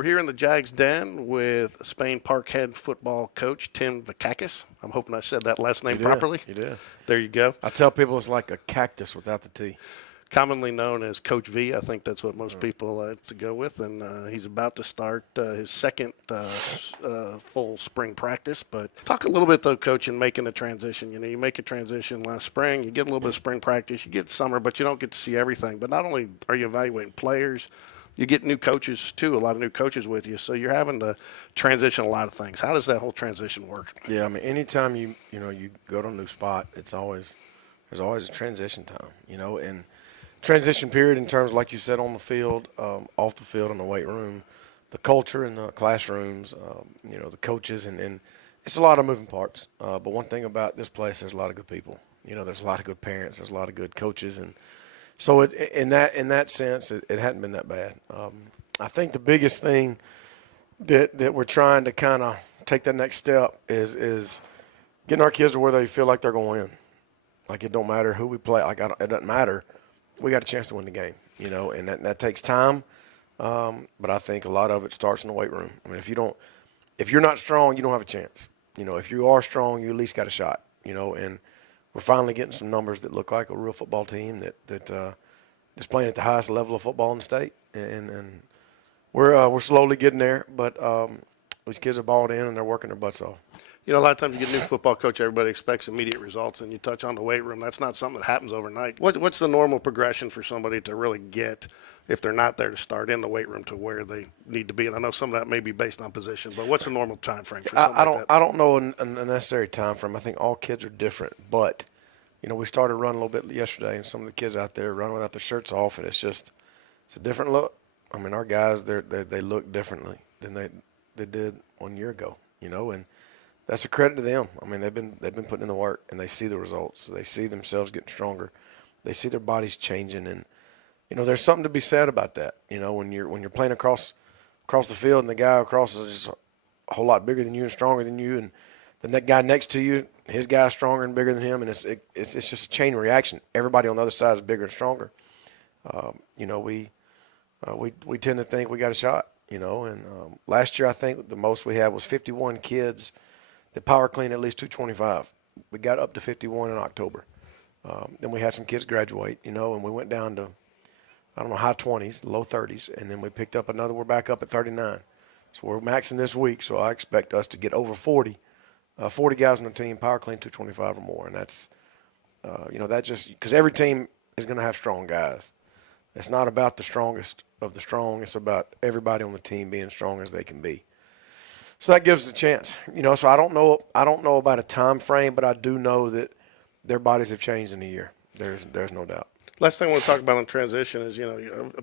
we're here in the Jags Den with Spain Park head football coach Tim Vakakes. I'm hoping I said that last name properly. You did. There you go. I tell people it's like a cactus without the T. Commonly known as Coach V. I think that's what most people like to go with. And he's about to start his second full spring practice. But talk a little bit, though, Coach, in making the transition. You know, you make a transition last spring. You get a little bit of spring practice. You get summer, but you don't get to see everything. But not only are you evaluating players, you get new coaches, too, a lot of new coaches with you. So you're having to transition a lot of things. How does that whole transition work? Yeah, I mean, anytime you go to a new spot, there's always a transition time, and transition period in terms, like you said, on the field, off the field, in the weight room, the culture in the classrooms, the coaches, and it's a lot of moving parts. But one thing about this place, there's a lot of good people. There's a lot of good parents, there's a lot of good coaches, and so in that sense, it hadn't been that bad. I think the biggest thing that we're trying to kind of take that next step is getting our kids to where they feel like they're going to win. Like, it don't matter who we play. Like, it doesn't matter. We got a chance to win the game, and that takes time. But I think a lot of it starts in the weight room. I mean, if you're not strong, you don't have a chance. If you are strong, you at least got a shot. And we're finally getting some numbers that look like a real football team that is playing at the highest level of football in the state, and we're slowly getting there. But these kids are balled in and they're working their butts off. A lot of times you get a new football coach, everybody expects immediate results, and you touch on the weight room. That's not something that happens overnight. What's the normal progression for somebody to really get, if they're not there to start, in the weight room to where they need to be? And I know some of that may be based on position, but what's the normal time frame for something like that? I don't know a necessary time frame. I think all kids are different. But, we started running a little bit yesterday, and some of the kids out there running without their shirts off, and it's a different look. I mean, our guys, they look differently than they did 1 year ago, and that's a credit to them. I mean, they've been putting in the work, and they see the results. They see themselves getting stronger. They see their bodies changing, and there's something to be said about that. When you're playing across the field, and the guy across is just a whole lot bigger than you and stronger than you, and the guy next to you, his guy's stronger and bigger than him, and it's just a chain reaction. Everybody on the other side is bigger and stronger. We tend to think we got a shot. And last year I think the most we had was 51 kids that power clean at least 225. We got up to 51 in October. Then we had some kids graduate, and we went down to, high 20s, low 30s, and then we picked up another. We're back up at 39. So we're maxing this week, so I expect us to get over 40 guys on the team, power clean 225 or more. And that's, that just – because every team is going to have strong guys. It's not about the strongest of the strong. It's about everybody on the team being strong as they can be. So that gives us a chance, So I don't know about a time frame, but I do know that their bodies have changed in a year. There's no doubt. Last thing I want to talk about on transition is,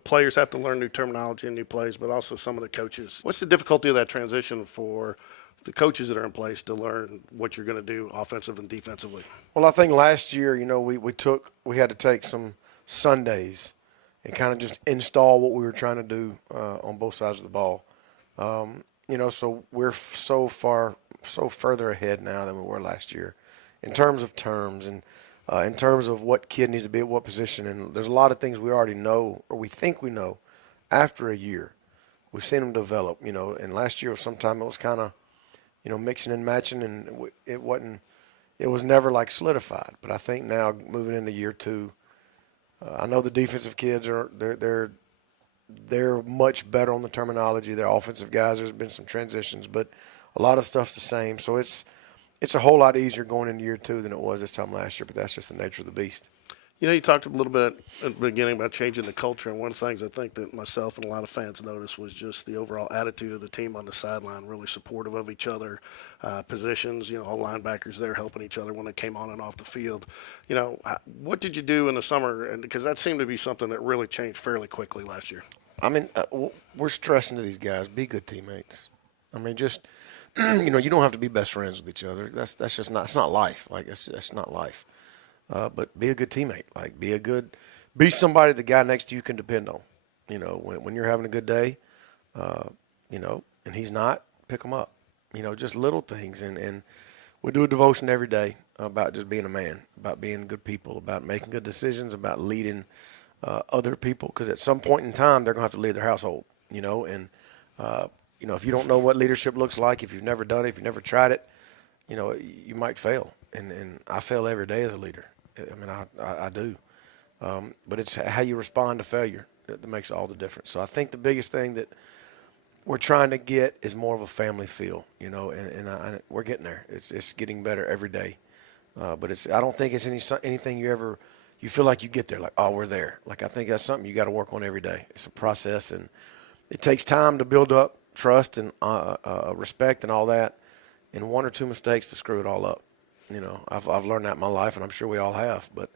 players have to learn new terminology and new plays, but also some of the coaches. What's the difficulty of that transition for the coaches that are in place to learn what you're going to do offensive and defensively? Well, I think last year, we had to take some Sundays and kind of just install what we were trying to do on both sides of the ball. So we're so further ahead now than we were last year in terms of terms and in terms of what kid needs to be at what position. And there's a lot of things we already know, or we think we know, after a year. We've seen them develop, and last year sometime it was kind of, mixing and matching, and it was never like solidified. But I think now moving into year two, I know the defensive kids they're much better on the terminology. They're offensive guys. There's been some transitions, but a lot of stuff's the same. So it's a whole lot easier going into year two than it was this time last year, but that's just the nature of the beast. You talked a little bit at the beginning about changing the culture, and one of the things I think that myself and a lot of fans noticed was just the overall attitude of the team on the sideline, really supportive of each other, positions, all linebackers there helping each other when they came on and off the field. What did you do in the summer? And because that seemed to be something that really changed fairly quickly last year. I mean, we're stressing to these guys, be good teammates. I mean, just, you don't have to be best friends with each other. That's just not – it's not life. Like, it's not life. But be a good teammate. Like, be somebody the guy next to you can depend on. When you're having a good day, and he's not, pick him up. Just little things. And we do a devotion every day about just being a man, about being good people, about making good decisions, about leading other people. Because at some point in time, they're going to have to lead their household, and If you don't know what leadership looks like, if you've never done it, if you've never tried it, you might fail. And I fail every day as a leader. I mean, I do. But it's how you respond to failure that makes all the difference. So I think the biggest thing that we're trying to get is more of a family feel, and we're getting there. It's getting better every day. But I don't think it's anything you feel like you get there, like, oh, we're there. Like, I think that's something you got to work on every day. It's a process, and it takes time to build up trust and respect and all that, and one or two mistakes to screw it all up. I've learned that in my life, and I'm sure we all have. But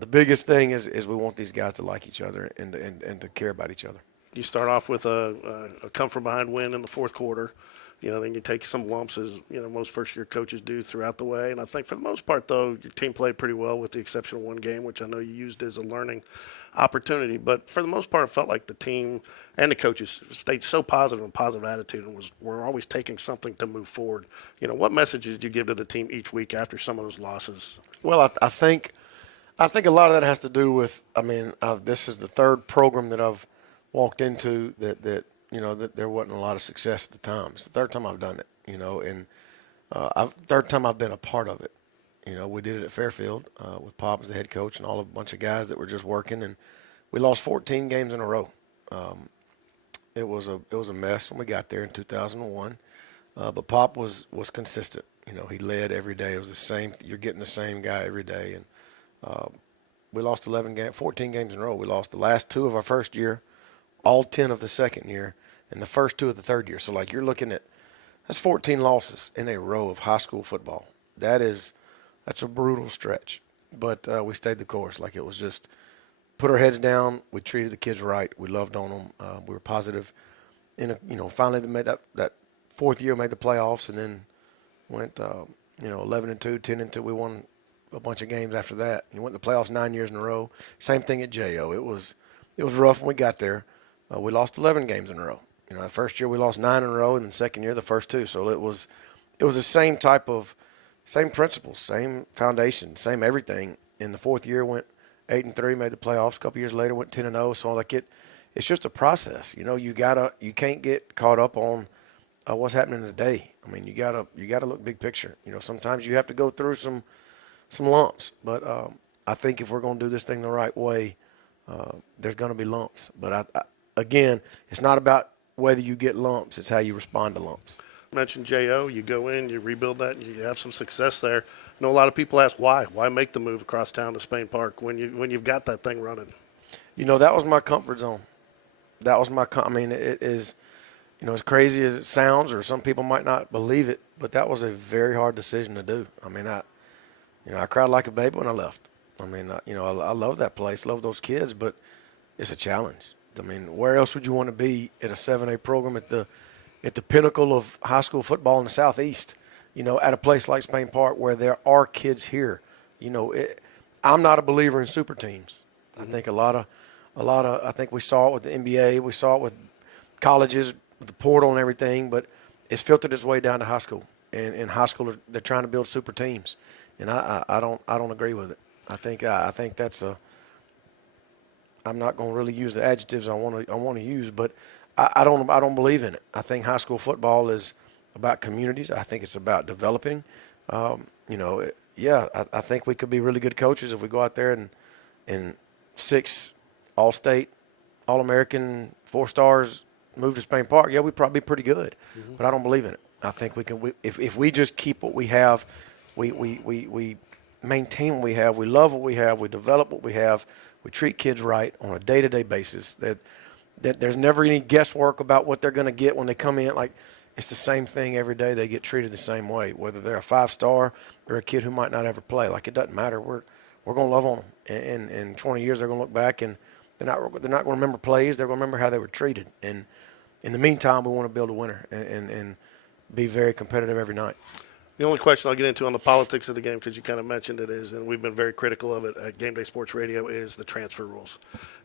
the biggest thing is we want these guys to like each other and to care about each other. You start off with a come from behind win in the fourth quarter. Then you take some lumps, as most first-year coaches do throughout the way. And I think for the most part, though, your team played pretty well with the exception of one game, which I know you used as a learning opportunity. But for the most part, it felt like the team and the coaches stayed so positive and positive attitude and were always taking something to move forward. What messages did you give to the team each week after some of those losses? Well, I think a lot of that has to do with, this is the third program that I've walked into that there wasn't a lot of success at the time. It's the third time I've done it, and third time I've been a part of it. We did it at Fairfield with Pop as the head coach and a bunch of guys that were just working, and we lost 14 games in a row. It was a mess when we got there in 2001, but Pop was consistent. He led every day. It was the same. You're getting the same guy every day, and we lost 14 games in a row. We lost the last 2 of our first year, all 10 of the second year, and the first 2 of the third year. So, you're looking at that's 14 losses in a row of high school football. That's a brutal stretch. But we stayed the course. It was just put our heads down. We treated the kids right. We loved on them. We were positive. And, finally they made that fourth year, made the playoffs, and then went, 11-2, 10-2. We won a bunch of games after that. You went to the playoffs 9 years in a row. Same thing at JO. It was rough when we got there. We lost 11 games in a row. The first year we lost 9 in a row, and the second year the first 2. So it was the same same principles, same foundation, same everything. In the fourth year went 8-3, made the playoffs. A couple years later went 10-0. So it's just a process. You can't get caught up on what's happening today. You gotta look big picture. Sometimes you have to go through some lumps, but I think if we're going to do this thing the right way, there's going to be lumps. But again, it's not about whether you get lumps, it's how you respond to lumps. You mentioned J.O., you go in, you rebuild that, and you have some success there. I know a lot of people ask why. Why make the move across town to Spain Park when you've got that thing running? That was my comfort zone. That was it is, as crazy as it sounds, or some people might not believe it, but that was a very hard decision to do. I cried like a baby when I left. I love that place, love those kids, but it's a challenge. Where else would you want to be at a 7A program at the pinnacle of high school football in the Southeast? At a place like Spain Park where there are kids here. I'm not a believer in super teams. I think I think we saw it with the NBA, we saw it with colleges, with the portal and everything, but it's filtered its way down to high school. And in high school, they're trying to build super teams, and I don't agree with it. I think that's I'm not going to really use the adjectives I want to use, but I don't believe in it. I think high school football is about communities. I think it's about developing. I think we could be really good coaches if we go out there and 6 All-State, All-American, 4 stars move to Spain Park. Yeah, we'd probably be pretty good, but I don't believe in it. I think we can. If we just keep what we have, we maintain what we have, we love what we have, we develop what we have, we treat kids right on a day-to-day basis. That there's never any guesswork about what they're going to get when they come in. It's the same thing every day. They get treated the same way, whether they're a 5-star or a kid who might not ever play. It doesn't matter. We're going to love on them. And in 20 years, they're going to look back and they're not going to remember plays. They're going to remember how they were treated. And in the meantime, we want to build a winner and be very competitive every night. The only question I'll get into on the politics of the game, because you kind of mentioned it, is, and we've been very critical of it at GameDay Sports Radio, is the transfer rules.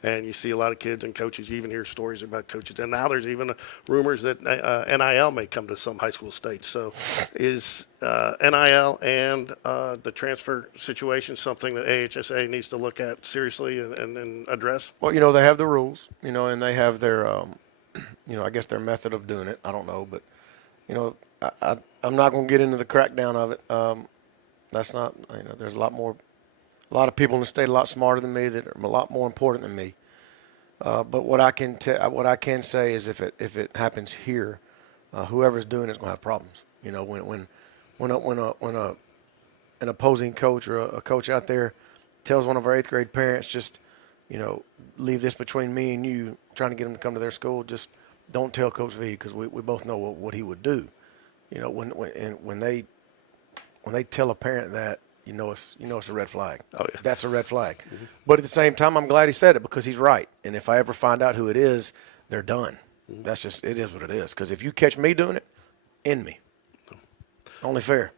And you see a lot of kids and coaches, you even hear stories about coaches. And now there's even rumors that NIL may come to some high school states. So is NIL and the transfer situation something that AHSA needs to look at seriously and address? Well, they have the rules, and they have their I guess their method of doing it. I don't know, but I'm not going to get into the crackdown of it. That's not. There's a lot of people in the state a lot smarter than me that are a lot more important than me. But what I can say is if it happens here, whoever's doing it's going to have problems. When an opposing coach or a coach out there tells one of our 8th grade parents, just leave this between me and you, trying to get them to come to their school, just don't tell Coach V, because we both know what he would do. When they tell a parent that, it's a red flag. Oh, yeah. That's a red flag. Mm-hmm. But at the same time, I'm glad he said it, because he's right. And if I ever find out who it is, they're done. Mm-hmm. That's just, it is what it is. Because if you catch me doing it, end me. Only fair.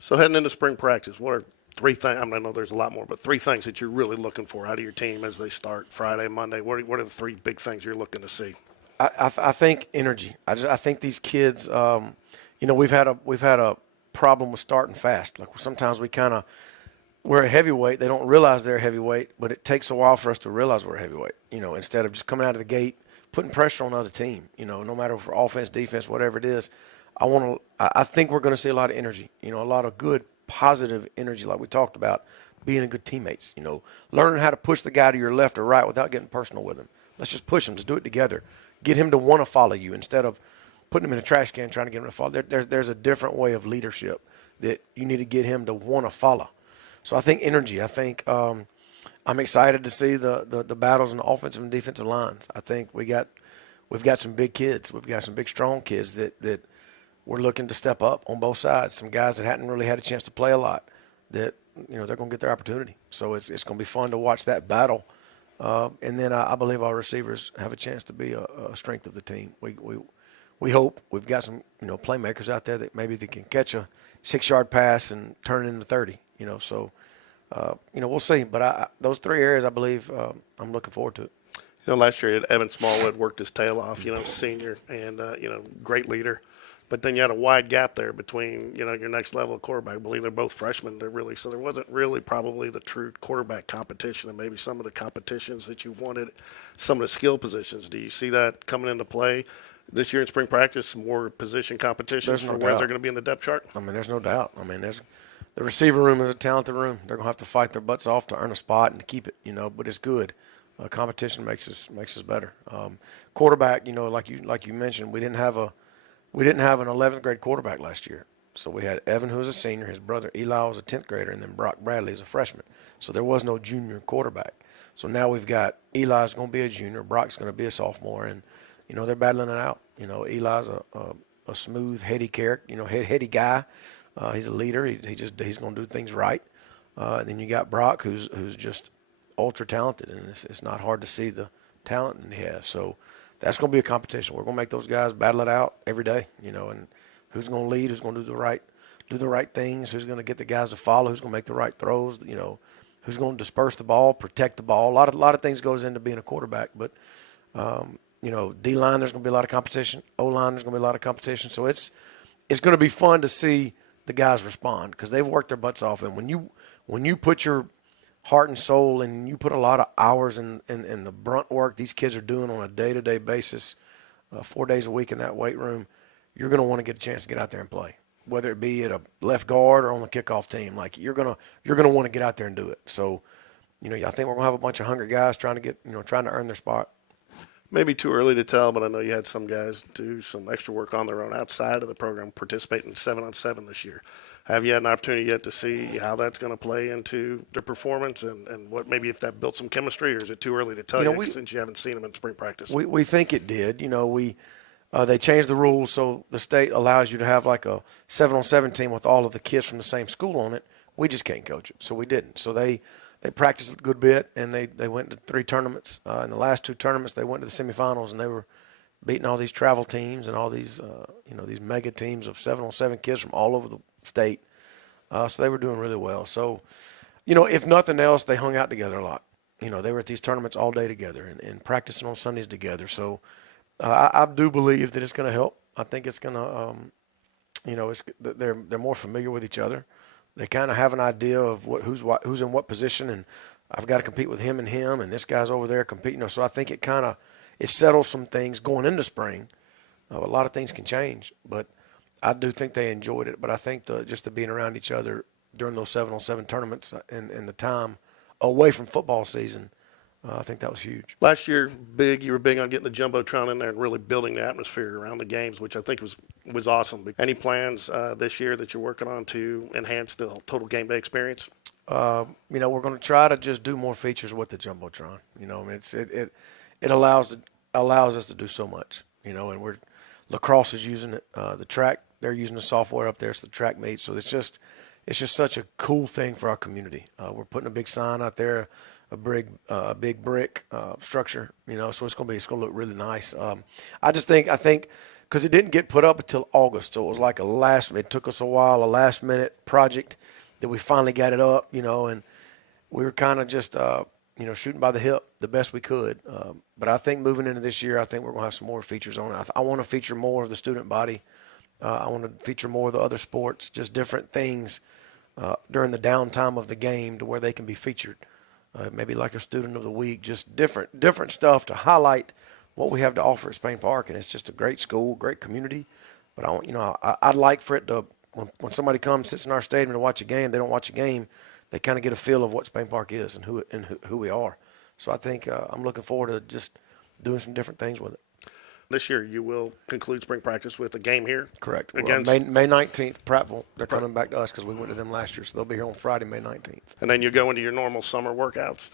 So heading into spring practice, what are 3 things? I know there's a lot more, but 3 things that you're really looking for out of your team as they start Friday, Monday. What are the 3 big things you're looking to see? I think energy. I think these kids. We've had a problem with starting fast. Like sometimes we're a heavyweight. They don't realize they're a heavyweight, but it takes a while for us to realize we're a heavyweight. Instead of just coming out of the gate, putting pressure on the other team. No matter for offense, defense, whatever it is. I think we're going to see a lot of energy. A lot of good, positive energy, like we talked about, being good teammates. Learning how to push the guy to your left or right without getting personal with him. Let's just push him. Let's do it together. Get him to want to follow you instead of putting him in a trash can trying to get him to follow. There's a different way of leadership that you need to get him to want to follow. So I think energy. I think I'm excited to see the battles in the offensive and defensive lines. I think we've got some big kids. We've got some big, strong kids that we're looking to step up on both sides. Some guys that hadn't really had a chance to play a lot that, they're going to get their opportunity. So it's going to be fun to watch that battle. And then I believe our receivers have a chance to be a strength of the team. We hope. We've got some, playmakers out there that maybe they can catch a 6-yard pass and turn it into 30, So, we'll see. But those 3 areas, I believe, I'm looking forward to it. Last year Evan Smallwood worked his tail off, senior and, great leader. But then you had a wide gap there between, your next level of quarterback. I believe they're both freshmen. So there wasn't really probably the true quarterback competition and maybe some of the competitions that you wanted, some of the skill positions. Do you see that coming into play this year in spring practice, more position competitions for where they're going to be in the depth chart? There's no doubt. The receiver room is a talented room. They're going to have to fight their butts off to earn a spot and to keep it, but it's good. Competition makes us better. Quarterback, like you mentioned, we didn't have an 11th grade quarterback last year. So we had Evan, who was a senior, his brother Eli was a 10th grader, and then Brock Bradley is a freshman. So there was no junior quarterback. So now we've got Eli's going to be a junior, Brock's going to be a sophomore, and they're battling it out. Eli's a smooth, heady character, heady guy. He's a leader. He's going to do things right. And then you got Brock, who's just ultra talented, and it's not hard to see the talent that he has. So that's going to be a competition. We're going to make those guys battle it out every day, and who's going to lead, who's going to do the right things, who's going to get the guys to follow, who's going to make the right throws, who's going to disperse the ball, protect the ball. A lot of things goes into being a quarterback, but D-line, there's going to be a lot of competition. O-line, there's going to be a lot of competition. So it's going to be fun to see the guys respond because they've worked their butts off. And when you put your heart and soul and you put a lot of hours in the brunt work these kids are doing on a day-to-day basis, 4 days a week in that weight room, you're going to want to get a chance to get out there and play, whether it be at a left guard or on the kickoff team. Like you're going to want to get out there and do it. So, I think we're going to have a bunch of hungry guys trying to earn their spot. Maybe too early to tell, but I know you had some guys do some extra work on their own outside of the program, participate in 7-on-7 this year. Have you had an opportunity yet to see how that's going to play into their performance and what maybe if that built some chemistry, or is it too early to tell since you haven't seen them in spring practice? We think it did. They changed the rules so the state allows you to have like a 7-on-7 team with all of the kids from the same school on it. We just can't coach it, so we didn't. So they practiced a good bit, and they went to 3 tournaments. In the last 2 tournaments, they went to the semifinals, and they were beating all these travel teams and all these, these mega teams of 7-on-7 kids from all over the state. So they were doing really well. So, if nothing else, they hung out together a lot. They were at these tournaments all day together and practicing on Sundays together. So I do believe that it's going to help. I think it's going to, they're more familiar with each other. They kind of have an idea of who's in what position, and I've got to compete with him, and this guy's over there competing. So I think it kind of it settles some things going into spring. A lot of things can change, but I do think they enjoyed it. But I think just the being around each other during those 7-on-7 tournaments and the time away from football season, I think that was huge. Last year, you were big on getting the Jumbotron in there and really building the atmosphere around the games, which I think was awesome. Any plans this year that you're working on to enhance the total game day experience? We're going to try to just do more features with the Jumbotron. It allows us to do so much. And lacrosse is using it. The track, they're using the software up there, so the track mates. So it's just such a cool thing for our community. We're putting a big sign out there, a big brick structure. So it's going to look really nice. I think because it didn't get put up until August, so it was like it took us a while, a last minute project that we finally got it up. And we were kind of just shooting by the hip the best we could. But I think moving into this year, I think we're going to have some more features on it. I want to feature more of the student body. I want to feature more of the other sports, just different things during the downtime of the game to where they can be featured. Maybe like a student of the week, just different stuff to highlight what we have to offer at Spain Park. And it's just a great school, great community. But I'd like for it to, when somebody comes, sits in our stadium to watch a game, they don't watch a game, they kind of get a feel of what Spain Park is and who we are. So I think I'm looking forward to just doing some different things with it. This year, you will conclude spring practice with a game here. Correct. Against May 19th, Prattville. They're coming back to us because we went to them last year, so they'll be here on Friday, May 19th. And then you go into your normal summer workouts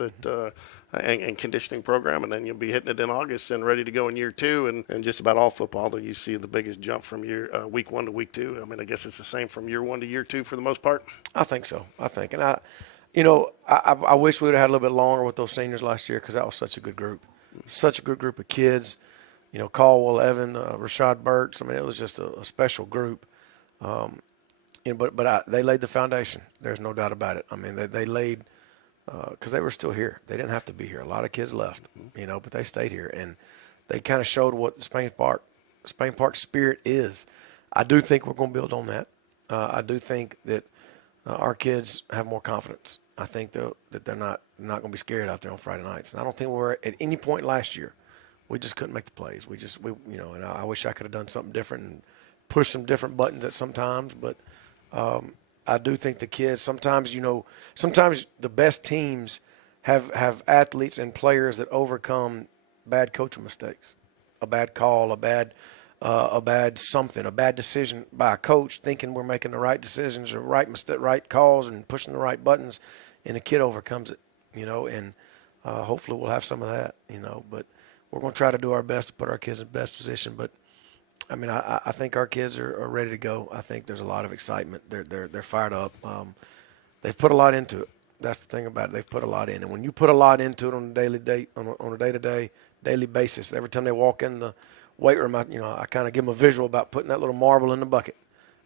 and conditioning program, and then you'll be hitting it in August and ready to go in year two. And just about all football, though, you see the biggest jump from week 1 to week 2. I mean, I guess it's the same from year 1 to year 2 for the most part. I think so. And I wish we would have had a little bit longer with those seniors last year because that was such a good group. Such a good group of kids. Caldwell, Evan, Rashad Burks. I mean, it was just a special group. But they laid the foundation. There's no doubt about it. I mean, they laid because they were still here. They didn't have to be here. A lot of kids left, but they stayed here. And they kind of showed what the Spain Park spirit is. I do think we're going to build on that. I do think that our kids have more confidence. I think that they're not going to be scared out there on Friday nights. And I don't think we were at any point last year. We just couldn't make the plays. And I wish I could have done something different and pushed some different buttons at some times. But I do think the kids sometimes the best teams have athletes and players that overcome bad coaching mistakes, a bad call, a bad something, a bad decision by a coach thinking we're making the right decisions or right calls and pushing the right buttons, and the kid overcomes it. And hopefully we'll have some of that. But we're going to try to do our best to put our kids in the best position. But, I mean, I think our kids are ready to go. I think there's a lot of excitement. They're fired up. They've put a lot into it. That's the thing about it. They've put a lot in. And when you put a lot into it on a day-to-day, daily basis, every time they walk in the weight room, I kind of give them a visual about putting that little marble in the bucket.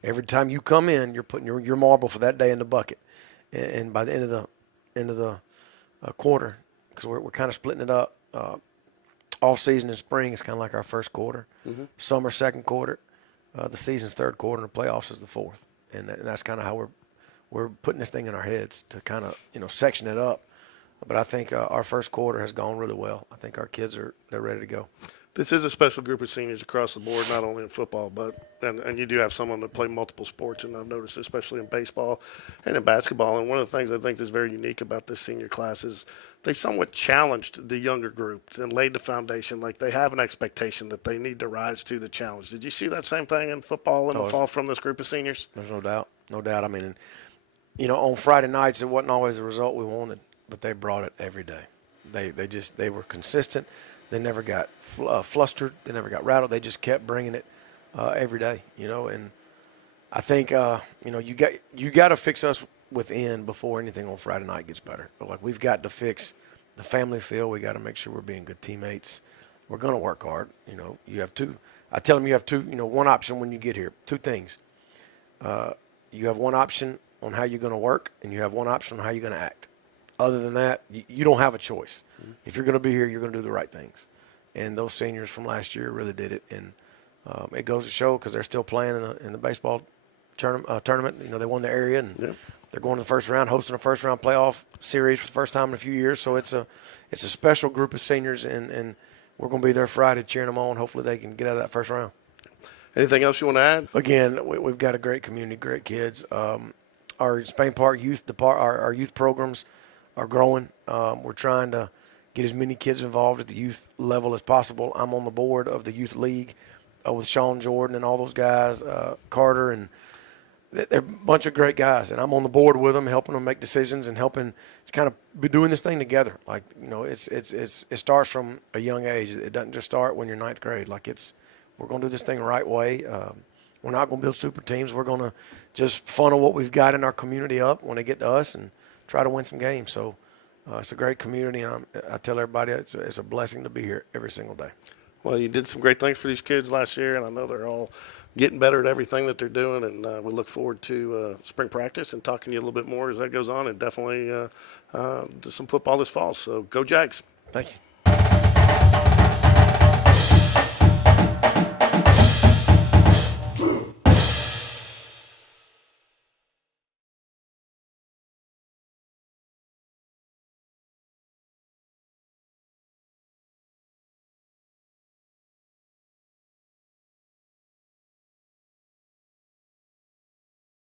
Every time you come in, you're putting your marble for that day in the bucket. And by the end of the quarter, because we're kind of splitting it up, off season and spring is kind of like our first quarter. Mm-hmm. Summer, second quarter. The season's third quarter, and the playoffs is the fourth. And that's kind of how we're putting this thing in our heads to kind of section it up. But I think our first quarter has gone really well. I think our kids they're ready to go. This is a special group of seniors across the board, not only in football, but and you do have someone that play multiple sports, and I've noticed especially in baseball and in basketball. And one of the things I think is very unique about this senior class is they've somewhat challenged the younger group and laid the foundation. Like they have an expectation that they need to rise to the challenge. Did you see that same thing in football in the fall from this group of seniors? There's no doubt. I mean, on Friday nights it wasn't always the result we wanted, but they brought it every day. They were consistent. They never got flustered. They never got rattled. They just kept bringing it every day, And I think, you got to fix us within before anything on Friday night gets better. But like we've got to fix the family feel. We got to make sure we're being good teammates. We're going to work hard. You have two. I tell them you have two. One option when you get here. Two things. You have one option on how you're going to work, and you have one option on how you're going to act. Other than that, you don't have a choice. Mm-hmm. If you're going to be here, you're going to do the right things. And those seniors from last year really did it. And it goes to show because they're still playing in the baseball tournament. They won the area, and they're going to the first round, hosting a first-round playoff series for the first time in a few years. So it's a special group of seniors, and we're going to be there Friday cheering them on. Hopefully they can get out of that first round. Anything else you want to add? Again, we've got a great community, great kids. Our Spain Park youth our youth programs are growing. We're trying to get as many kids involved at the youth level as possible. I'm on the board of the youth league with Sean Jordan and all those guys, Carter, and they're a bunch of great guys. And I'm on the board with them, helping them make decisions and helping kind of be doing this thing together. Like, it starts from a young age. It doesn't just start when you're ninth grade. Like, we're going to do this thing the right way. We're not going to build super teams. We're going to just funnel what we've got in our community up when they get to us and try to win some games. So it's a great community, and I tell everybody it's a blessing to be here every single day. Well, you did some great things for these kids last year, and I know they're all getting better at everything that they're doing, and we look forward to spring practice and talking to you a little bit more as that goes on, and definitely some football this fall. So go Jags. Thank you.